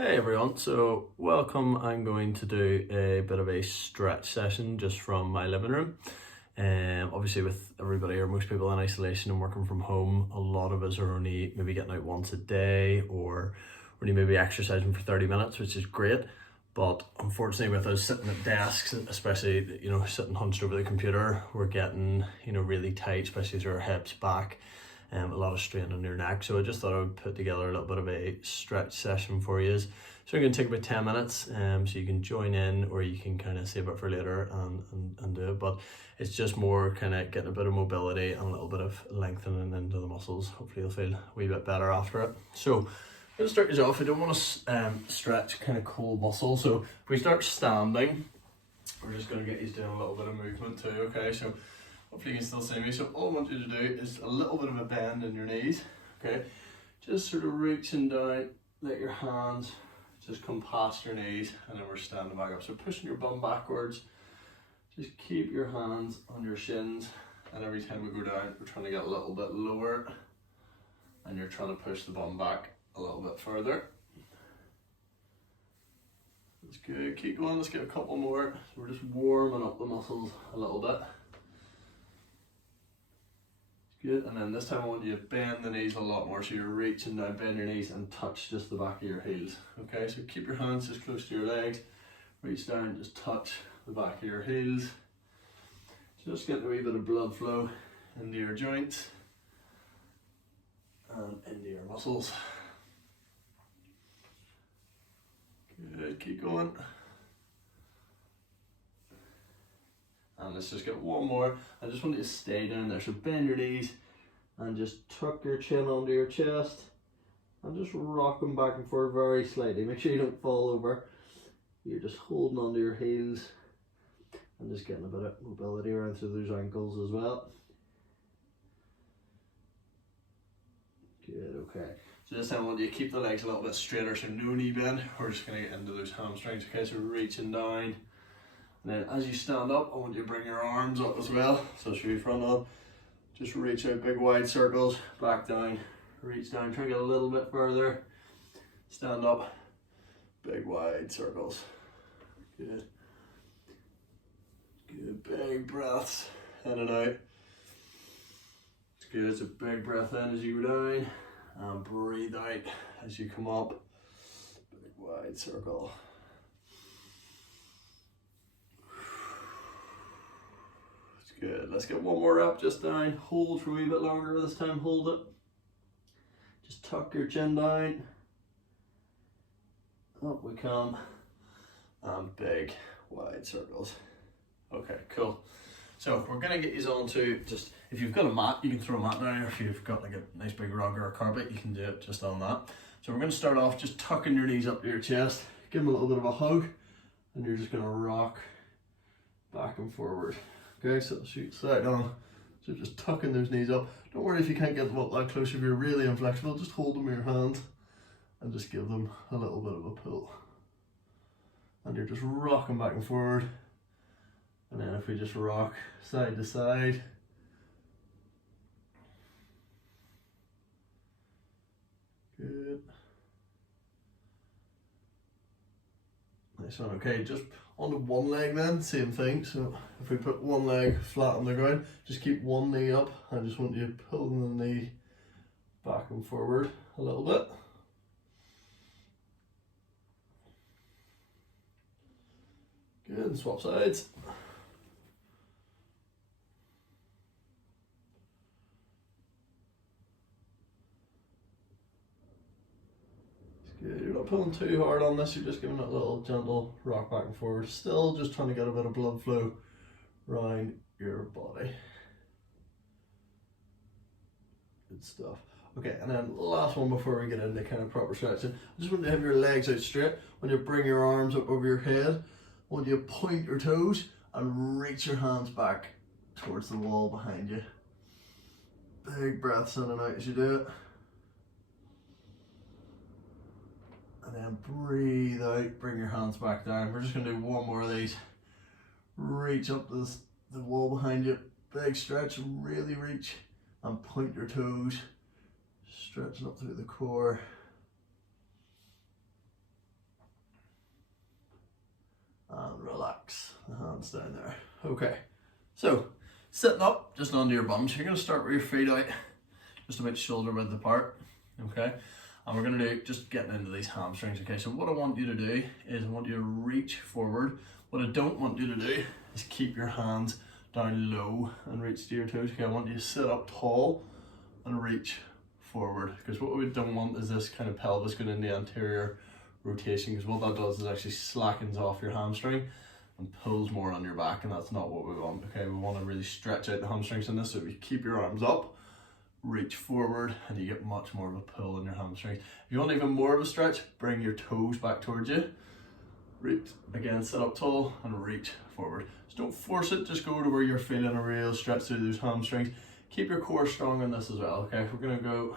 Hey everyone, so welcome. I'm going to do a bit of a stretch session just from my living room. Obviously with everybody or most people in isolation and working from home, a lot of us are only maybe getting out once a day or only maybe exercising for 30 minutes, which is great. But unfortunately with us sitting at desks, especially, sitting hunched over the computer, we're getting, really tight, especially through our hips, back. A lot of strain on your neck. So I just thought I would put together a little bit of a stretch session for you. So you're going to take about 10 minutes, so you can join in or you can kind of save it for later and do it. But it's just more kind of getting a bit of mobility and a little bit of lengthening into the muscles. Hopefully you'll feel a wee bit better after it. So let's start this off. I don't want to stretch kind of cold muscles. So if we start standing, we're just going to get you doing a little bit of movement too, okay? So hopefully you can still see me. So all I want you to do is a little bit of a bend in your knees, okay? Just sort of reaching down, let your hands just come past your knees, and then we're standing back up. So pushing your bum backwards, just keep your hands on your shins, and every time we go down, we're trying to get a little bit lower, and you're trying to push the bum back a little bit further. That's good, keep going, let's get a couple more. So we're just warming up the muscles a little bit. Good, and then this time I want you to bend the knees a lot more, so you're reaching down, bend your knees and touch just the back of your heels. Okay, so keep your hands just close to your legs, reach down, just touch the back of your heels. Just get a wee bit of blood flow into your joints and into your muscles. Good, keep going. And let's just get one more. I just want you to stay down there. So bend your knees and just tuck your chin under your chest and just rock them back and forth very slightly. Make sure you don't fall over. You're just holding onto your heels and just getting a bit of mobility around through those ankles as well. Good, okay. So this time I want you to keep the legs a little bit straighter, so no knee bend. We're just going to get into those hamstrings. Okay, so reaching down. And then as you stand up, I want you to bring your arms up as well. So show your front up. Just reach out big wide circles, back down, reach down, try to get a little bit further. Stand up, big wide circles. Good. Good, big breaths in and out. It's good, it's a big breath in as you go down and breathe out as you come up. Big wide circle. Good, let's get one more up, just down, hold for a wee bit longer this time, hold it. Just tuck your chin down, up we come, and big wide circles. Okay, cool. So we're gonna get you on to just, if you've got a mat, you can throw a mat down, or if you've got like a nice big rug or a carpet, you can do it just on that. So we're gonna start off just tucking your knees up to your chest, give them a little bit of a hug, and you're just gonna rock back and forward. Okay, so shoot side on. So just tucking those knees up. Don't worry if you can't get them up that close. If you're really inflexible, just hold them in your hand and just give them a little bit of a pull. And you're just rocking back and forward. And then if we just rock side to side. Good. Nice one. Okay, just onto one leg then, same thing. So if we put one leg flat on the ground, just keep one knee up. I just want you pulling the knee back and forward a little bit. Good, and swap sides. Good. You're not pulling too hard on this, you're just giving it a little gentle rock back and forward. Still just trying to get a bit of blood flow around your body. Good stuff. Okay, and then last one before we get into kind of proper stretching. I just want you to have your legs out straight. When you bring your arms up over your head, I want you to point your toes and reach your hands back towards the wall behind you. Big breaths in and out as you do it. And then breathe out, bring your hands back down. We're just going to do one more of these. Reach up the wall behind you, big stretch, really reach and point your toes, stretching up through the core. hands down there. Okay, so sitting up just under your bum. So you're going to start with your feet out just about shoulder width apart. Okay, and we're going to do just getting into these hamstrings. Okay, so what I want you to do is I want you to reach forward. What I don't want you to do is keep your hands down low and reach to your toes. Okay, I want you to sit up tall and reach forward, because what we don't want is this kind of pelvis going in the anterior rotation, because what that does is actually slackens off your hamstring and pulls more on your back, and that's not what we want. Okay, we want to really stretch out the hamstrings in this, so if you keep your arms up, reach forward, and you get much more of a pull on your hamstrings. If you want even more of a stretch, bring your toes back towards you. Reach again, sit up tall and reach forward. So don't force it, just go to where you're feeling a real stretch through those hamstrings. Keep your core strong on this as well. Okay, we're gonna go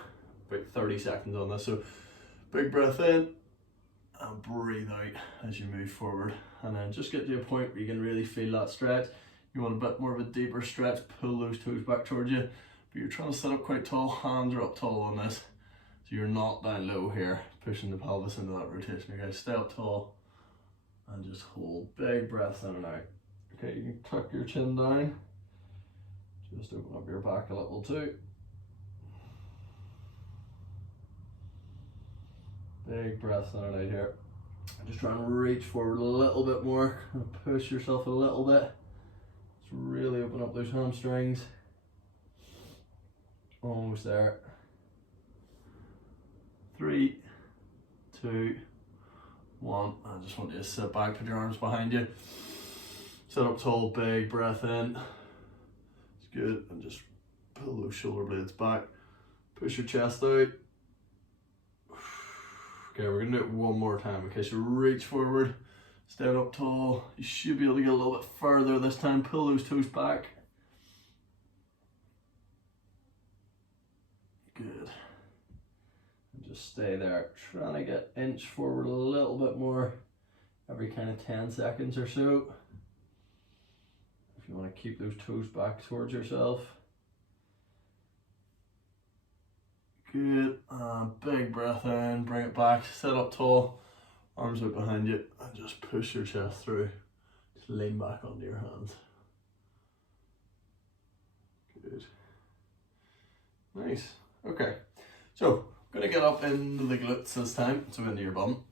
about 30 seconds on this. So big breath in and breathe out as you move forward, and then just get to a point where you can really feel that stretch. You want a bit more of a deeper stretch, pull those toes back towards you, but you're trying to sit up quite tall. Hands are up tall on this, so you're not down low here, pushing the pelvis into that rotation. Okay, stay up tall and just hold. Big breaths in and out. Okay, you can tuck your chin down, just open up your back a little too. Big breaths in and out here. Just try and reach forward a little bit more and push yourself a little bit. Just really open up those hamstrings. Almost there. 3, 2, 1. I just want you to sit back, put your arms behind you. Sit up tall, big breath in. It's good. And just pull those shoulder blades back. Push your chest out. Okay, we're gonna do it one more time. Okay, so reach forward, stand up tall. You should be able to get a little bit further this time. Pull those toes back. Good. And just stay there. Trying to get inch forward a little bit more every kind of 10 seconds or so. If you want to keep those toes back towards yourself. Good, big breath in, bring it back, sit up tall, arms out behind you, and just push your chest through. Just lean back onto your hands. Good. Nice. Okay, so I'm going to get up into the glutes this time, so into your bum.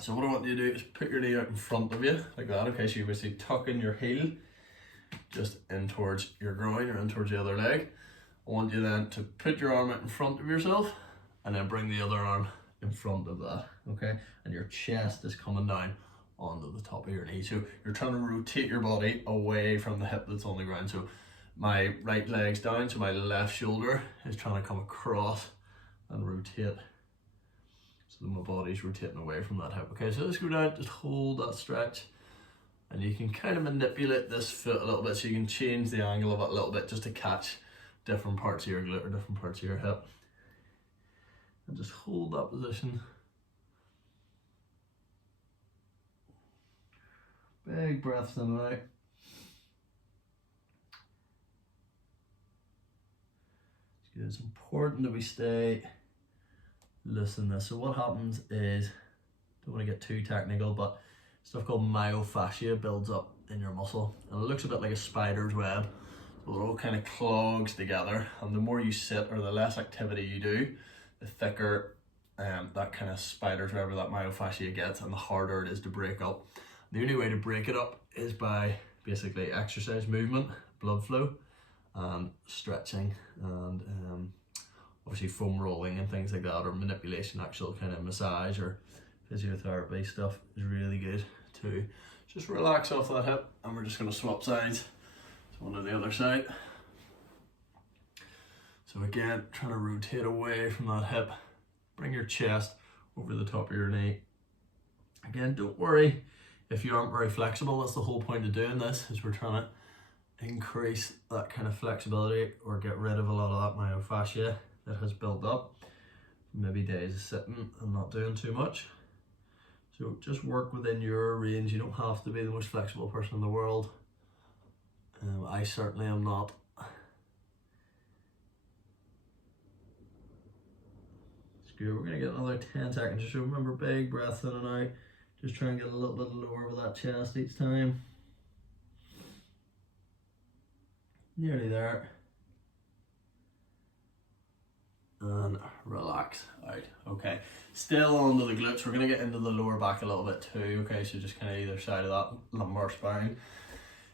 So what I want you to do is put your knee out in front of you, like that. Okay, so you basically tuck in your heel, just in towards your groin or in towards the other leg. I want you then to put your arm out in front of yourself and then bring the other arm in front of that, okay? And your chest is coming down onto the top of your knee. So you're trying to rotate your body away from the hip that's on the ground. So my right leg's down, so my left shoulder is trying to come across and rotate. So that my body's rotating away from that hip. Okay, so let's go down, just hold that stretch. And you can kind of manipulate this foot a little bit, so you can change the angle of it a little bit just to catch different parts of your glute or different parts of your hip. And just hold that position. Big breaths in and out. It's important that we stay loose in this. So what happens is, don't want to get too technical, but stuff called myofascia builds up in your muscle, and it looks a bit like a spider's web. So it all kind of clogs together, and the more you sit or the less activity you do, the thicker that kind of spider's web or that myofascia gets, and the harder it is to break up. The only way to break it up is by basically exercise, movement, blood flow, and stretching, and obviously foam rolling and things like that, or manipulation. Actual kind of massage or physiotherapy stuff is really good too. Just relax off that hip, and we're just going to swap sides. So one on the other side. So again, trying to rotate away from that hip. Bring your chest over the top of your knee. Again, don't worry if you aren't very flexible. That's the whole point of doing this, is we're trying to increase that kind of flexibility or get rid of a lot of that myofascia that has built up. Maybe days of sitting and not doing too much. So just work within your range. You don't have to be the most flexible person in the world. I certainly am not. It's good. We're going to get another 10 seconds or so. Remember, big breaths in and out. Just try and get a little bit lower with that chest each time. Nearly there. And relax out. Okay, still onto the glutes. We're going to get into the lower back a little bit too. Okay, so just kind of either side of that lumbar spine.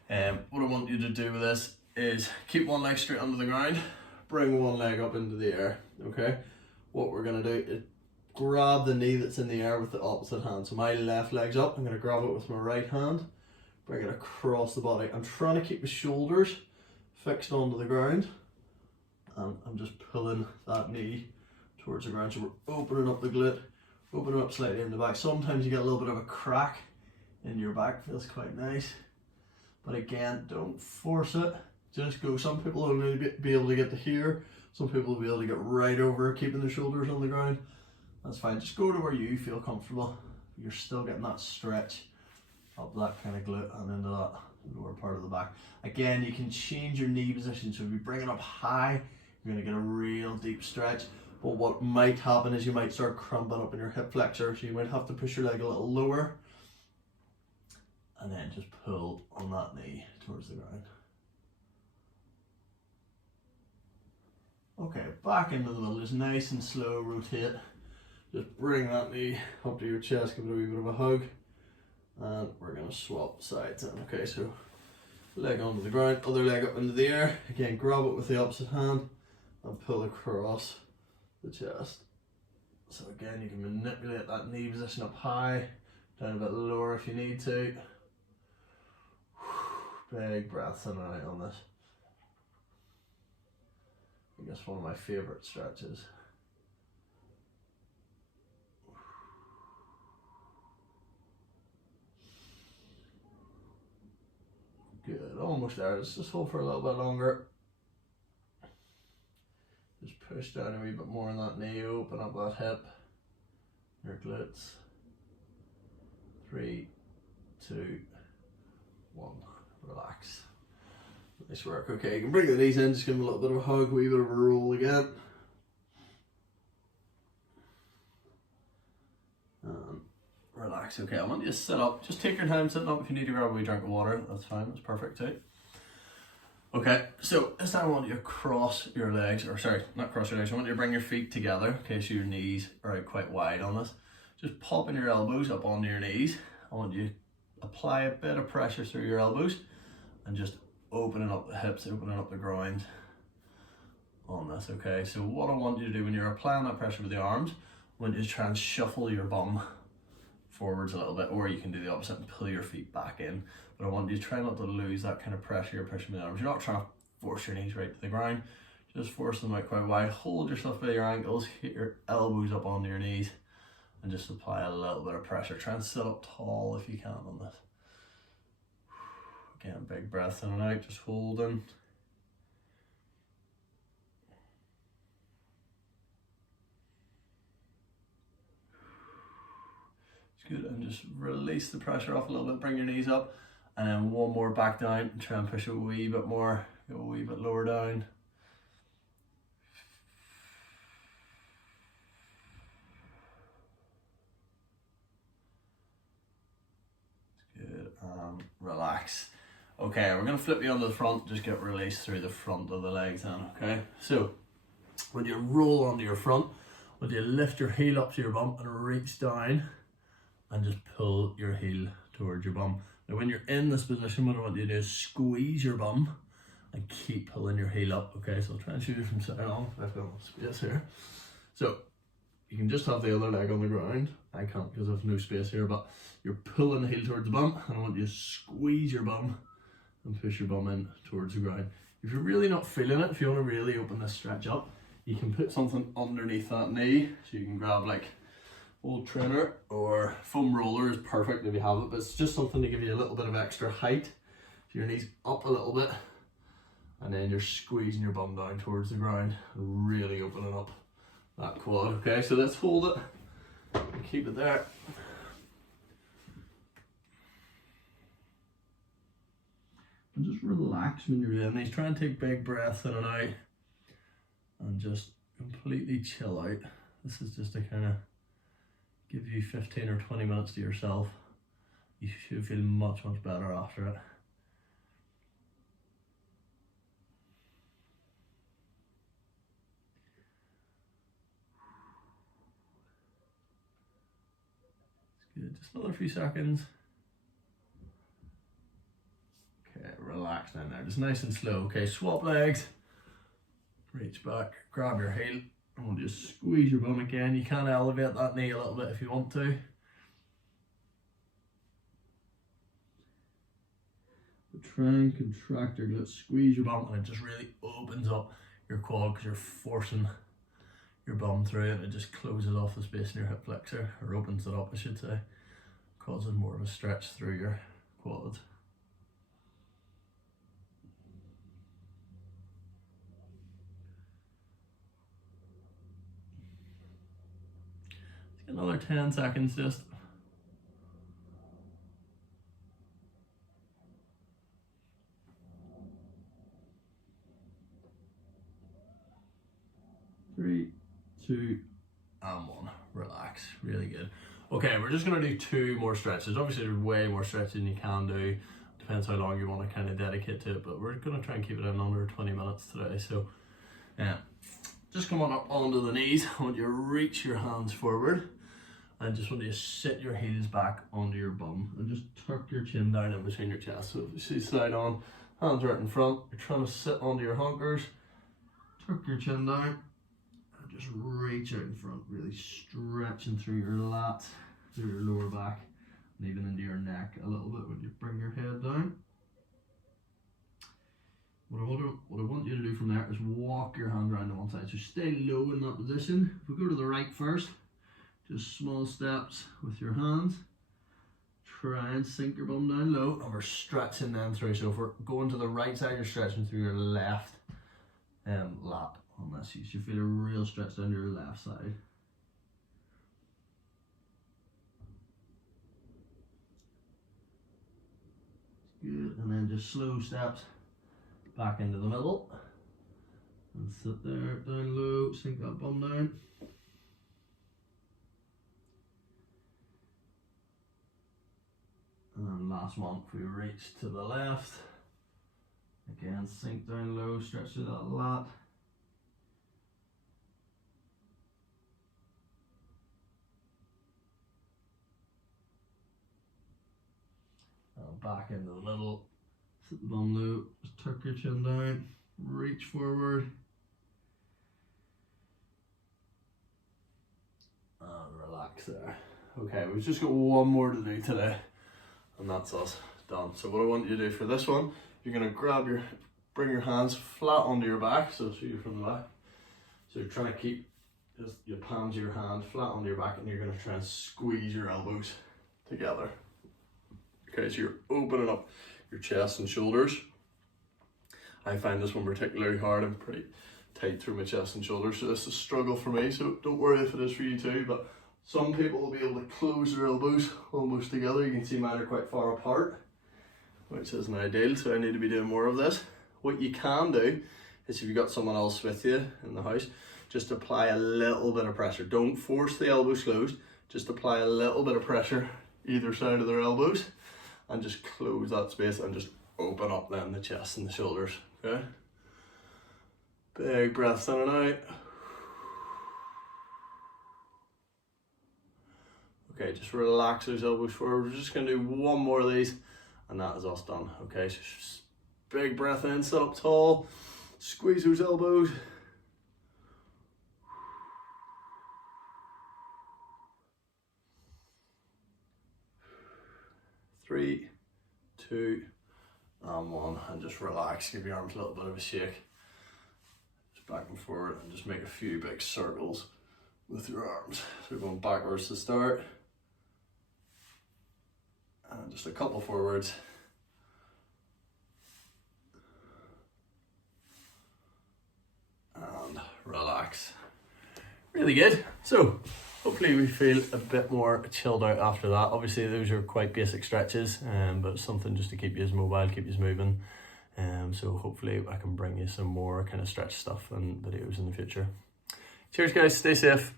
What I want you to do with this is keep one leg straight under the ground, bring one leg up into the air. Okay, what we're going to do is grab the knee that's in the air with the opposite hand. So my left leg's up, I'm going to grab it with my right hand, bring it across the body. I'm trying to keep the shoulders fixed onto the ground, and I'm just pulling that knee towards the ground. So we're opening up the glute, opening up slightly in the back. Sometimes you get a little bit of a crack in your back, feels quite nice. But again, don't force it, just go. Some people will only be able to get to here, some people will be able to get right over keeping the shoulders on the ground. That's fine, just go to where you feel comfortable. You're still getting that stretch up that kind of glute and into that lower part of the back. Again, you can change your knee position, so if you bring it up high, you're going to get a real deep stretch. But what might happen is you might start crumping up in your hip flexor, so you might have to push your leg a little lower and then just pull on that knee towards the ground. Okay, back into the middle, just nice and slow rotate. Just bring that knee up to your chest, give it a wee bit of a hug, and we're going to swap sides in. Okay, so leg onto the ground, other leg up into the air. Again, grab it with the opposite hand and pull across the chest. So again, you can manipulate that knee position up high, down a bit lower if you need to. Big breaths in and out on this. I guess one of my favourite stretches. Good, almost there. Let's just hold for a little bit longer. Just push down a wee bit more on that knee, open up that hip, your glutes. 3, 2, 1. Relax. Nice work. Okay, you can bring the knees in, just give them a little bit of a hug, a wee bit of a roll again. Relax. Okay, I want you to sit up. Just take your time sitting up. If you need to grab a wee drink of water, that's fine, that's perfect too. Okay, so this time I want you to cross your legs, or sorry, not cross your legs, I want you to bring your feet together, okay, so your knees are out quite wide on this. Just popping your elbows up onto your knees. I want you to apply a bit of pressure through your elbows and just opening up the hips, opening up the groin on this, okay? So what I want you to do when you're applying that pressure with the arms, I want you to try and shuffle your bum forwards a little bit, or you can do the opposite and pull your feet back in. But I want you to try not to lose that kind of pressure you're pushing with the arms. You're not trying to force your knees right to the ground, just force them out quite wide. Hold yourself by your ankles, get your elbows up onto your knees, and just apply a little bit of pressure. Try and sit up tall if you can on this. Again, big breath in and out, just holding. It's good, and just release the pressure off a little bit, bring your knees up, and then one more back down, and try and push a wee bit more, go a wee bit lower down. Good, relax. Okay, we're going to flip you onto the front, just get released through the front of the legs then, okay? So, when you roll onto your front, when you lift your heel up to your bum and reach down and just pull your heel towards your bum. Now when you're in this position, what I want you to do is squeeze your bum and keep pulling your heel up, okay? So I'll try and shoot you from side on, I've got space here. So, you can just have the other leg on the ground. I can't because I've no space here, but you're pulling the heel towards the bum, and I want you to squeeze your bum and push your bum in towards the ground. If you're really not feeling it, if you want to really open this stretch up, you can put something underneath that knee. So you can grab like old trainer or foam roller is perfect if you have it, but it's just something to give you a little bit of extra height. So your knees up a little bit, and then you're squeezing your bum down towards the ground, really opening up that quad. Okay, so let's hold it and keep it there. And just relax when you're doing these. Try and take big breaths in and out and just completely chill out. This is just to kind of give you 15 or 20 minutes to yourself. You should feel much better after it. Good, just another few seconds. Okay, relax down there, just nice and slow. Okay, swap legs, reach back, grab your heel, and we'll just squeeze your bum again. You can elevate that knee a little bit if you want to. But try and contract your glutes, squeeze your bum, and it just really opens up your quad because you're forcing your bum through it. It just closes off the space in your hip flexor, or opens it up I should say, causes more of a stretch through your quads. Another 10 seconds just. Three, two, and one. Relax, really good. Okay, we're just gonna do 2 more stretches. Obviously there's way more stretching you can do. Depends how long you want to kind of dedicate to it, but we're gonna try and keep it in under 20 minutes today. So just come on up onto the knees. I want you to reach your hands forward. I just want you to sit your heels back onto your bum and just tuck your chin down in between your chest. So if you see slide on, hands right in front, you're trying to sit onto your hunkers, tuck your chin down, and just reach out in front, really stretching through your lats, through your lower back, and even into your neck a little bit when you bring your head down. What I want you to do from there is walk your hand around to one side. So stay low in that position. If we go to the right first, just small steps with your hands. Try and sink your bum down low, and we're stretching then through. So if we're going to the right side, you're stretching through your left lat on this. You should feel a real stretch down your left side. Good, and then just slow steps back into the middle. And sit there, down low, sink that bum down. And last one, if we reach to the left, again sink down low, stretch through that lat. And back into the middle, sit the bum low, just tuck your chin down, reach forward. And relax there. Okay, we've just got one more to do today, and that's us done. So what I want you to do for this one, you're gonna bring your hands flat onto your back, so I'll show you from the back. So you're trying to keep just your palms of your hand flat onto your back, and you're gonna try and squeeze your elbows together. Okay, so you're opening up your chest and shoulders. I find this one particularly hard. I'm pretty tight through my chest and shoulders, so this is a struggle for me, so don't worry if it is for you too, but some people will be able to close their elbows almost together. You can see mine are quite far apart, which isn't ideal, so I need to be doing more of this. What you can do is, if you've got someone else with you in the house, just apply a little bit of pressure. Don't force the elbows closed, just apply a little bit of pressure either side of their elbows and just close that space and just open up then the chest and the shoulders, okay? Big breaths in and out. Okay, just relax those elbows forward. We're just gonna do one more of these, and that is us done. Okay, so just big breath in, sit up tall, squeeze those elbows. Three, two, and one, and just relax. Give your arms a little bit of a shake. Just back and forward, and just make a few big circles with your arms. So we're going backwards to start. And just a couple forwards. And relax. Really good. So hopefully we feel a bit more chilled out after that. Obviously those are quite basic stretches, but something just to keep you mobile, keep you moving. So hopefully I can bring you some more kind of stretch stuff and videos in the future. Cheers guys, stay safe.